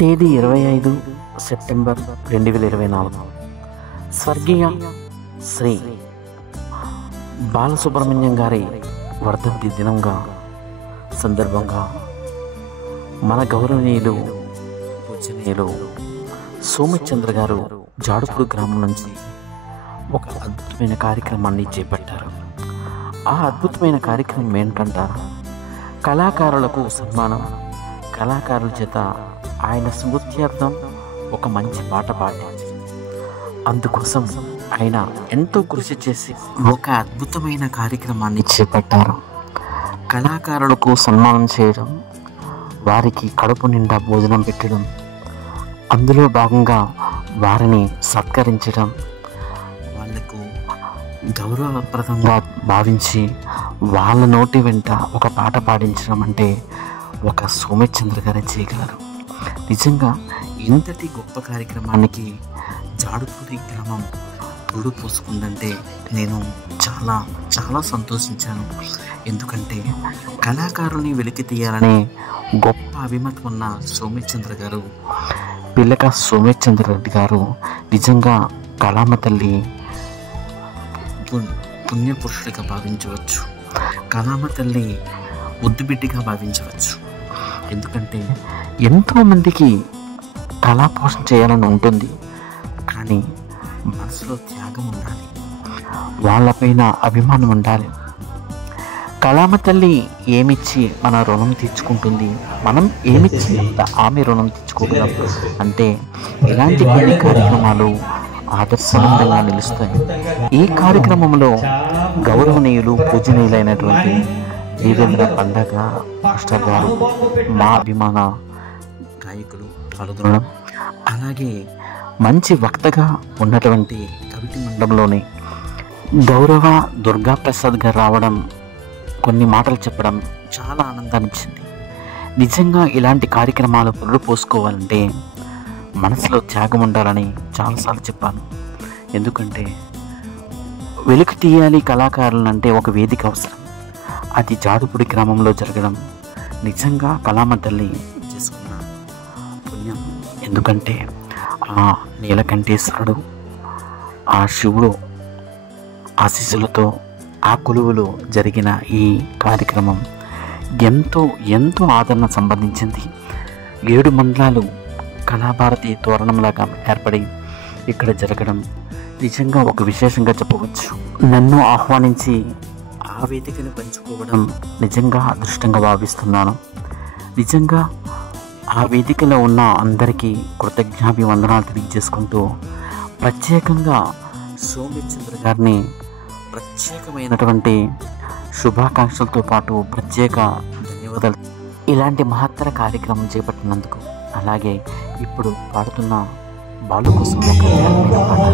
తేదీ 25 సెప్టెంబర్ 2024. స్వర్గీయ శ్రీ బాలసుబ్రహ్మణ్యం గారి వర్ధంతి దినంగా సందర్భంగా మన గౌరవనీయులు పూజనీయులు సోమచంద్ర గారు జాడుపూడి గ్రామం నుంచి ఒక అద్భుతమైన కార్యక్రమాన్ని చేపట్టారు. ఆ అద్భుతమైన కార్యక్రమం ఏంటంటారా? కళాకారులకు సన్మానం. కళాకారుల చేత ఆయన స్మృత్యార్థం ఒక మంచి పాట పాడించి అందుకోసం ఆయన ఎంతో కృషి చేసి ఒక అద్భుతమైన కార్యక్రమాన్ని చేపట్టారు. కళాకారులకు సన్మానం చేయడం, వారికి కడుపు నిండా భోజనం పెట్టడం, అందులో భాగంగా వారిని సత్కరించడం, వాళ్లకు గౌరవప్రదంగా భావించి వాళ్ళ నోటి వెంట ఒక పాట పాడించడం అంటే ఒక సోమచంద్ర గారే చేయగలరు. నిజంగా ఇంతటి గొప్ప కార్యక్రమానికి జాడుపూడి గ్రామం తోడు పోసుకుందంటే నేను చాలా చాలా సంతోషించాను. ఎందుకంటే కళాకారుని వెలికి తీయాలనే గొప్ప అభిమతం ఉన్న సోమచంద్ర గారు, పిల్లక సోమచంద్ర రెడ్డి గారు నిజంగా కళామ తల్లి పుణ్యపురుషుడిగా భావించవచ్చు. కళామ తల్లి ముద్దుబిడ్డిగా భావించవచ్చు. ఎందుకంటే ఎంతోమందికి కళా పోషణ చేయాలని ఉంటుంది, కానీ మనసులో త్యాగం ఉండాలి, వాళ్ళపైన అభిమానం ఉండాలి. కళామ తల్లి ఏమిచ్చి మన రుణం తీర్చుకుంటుంది, మనం ఏమిచ్చి ఆమె రుణం తీర్చుకోగలం అంటే ఇలాంటి కొన్ని కార్యక్రమాలు ఆదర్శవంతంగా నిలుస్తాయి. ఈ కార్యక్రమంలో గౌరవనీయులు పూజనీయులైనటువంటి వీరేంద్ర పండగ మాస్టర్ గారు, మా అభిమాన గాయకులు పాల్గొనడం, అలాగే మంచి వక్తగా ఉన్నటువంటి కవిటి మండలంలోని గౌరవ దుర్గా ప్రసాద్ గారు రావడం, కొన్ని మాటలు చెప్పడం చాలా ఆనందాన్ని ఇచ్చింది. నిజంగా ఇలాంటి కార్యక్రమాలు పురుడు పోసుకోవాలంటే మనసులో త్యాగం ఉండాలని చాలాసార్లు చెప్పాను. ఎందుకంటే వెలికి తీయాలి కళాకారులను అంటే ఒక వేదిక అవసరం. అది జాడుపూడి గ్రామంలో జరగడం నిజంగా కళామ తల్లి చేసుకున్న పుణ్యం. ఎందుకంటే ఆ నీలకంఠేశ్వరుడు, ఆ శివుడు ఆశీస్సులతో ఆ కొలువులో జరిగిన ఈ కార్యక్రమం ఎంతో ఎంతో ఆదరణ సంబంధించింది. 7 మండలాలు కళాభారతి తోరణంలాగా ఏర్పడి ఇక్కడ జరగడం నిజంగా ఒక విశేషంగా చెప్పవచ్చు. నన్ను ఆహ్వానించి ఆ వేదికను పంచుకోవడం నిజంగా అదృష్టంగా భావిస్తున్నాను. నిజంగా ఆ వేదికలో ఉన్న అందరికీ కృతజ్ఞాభివందనాలు తెలియజేసుకుంటూ ప్రత్యేకంగా సోమచంద్ర గారిని ప్రత్యేకమైనటువంటి శుభాకాంక్షలతో పాటు ప్రత్యేక ధన్యవాదాలు. ఇలాంటి మహత్తర కార్యక్రమం చేపట్టినందుకు. అలాగే ఇప్పుడు పాడుతున్న బాలు కోసం ఒక పాట.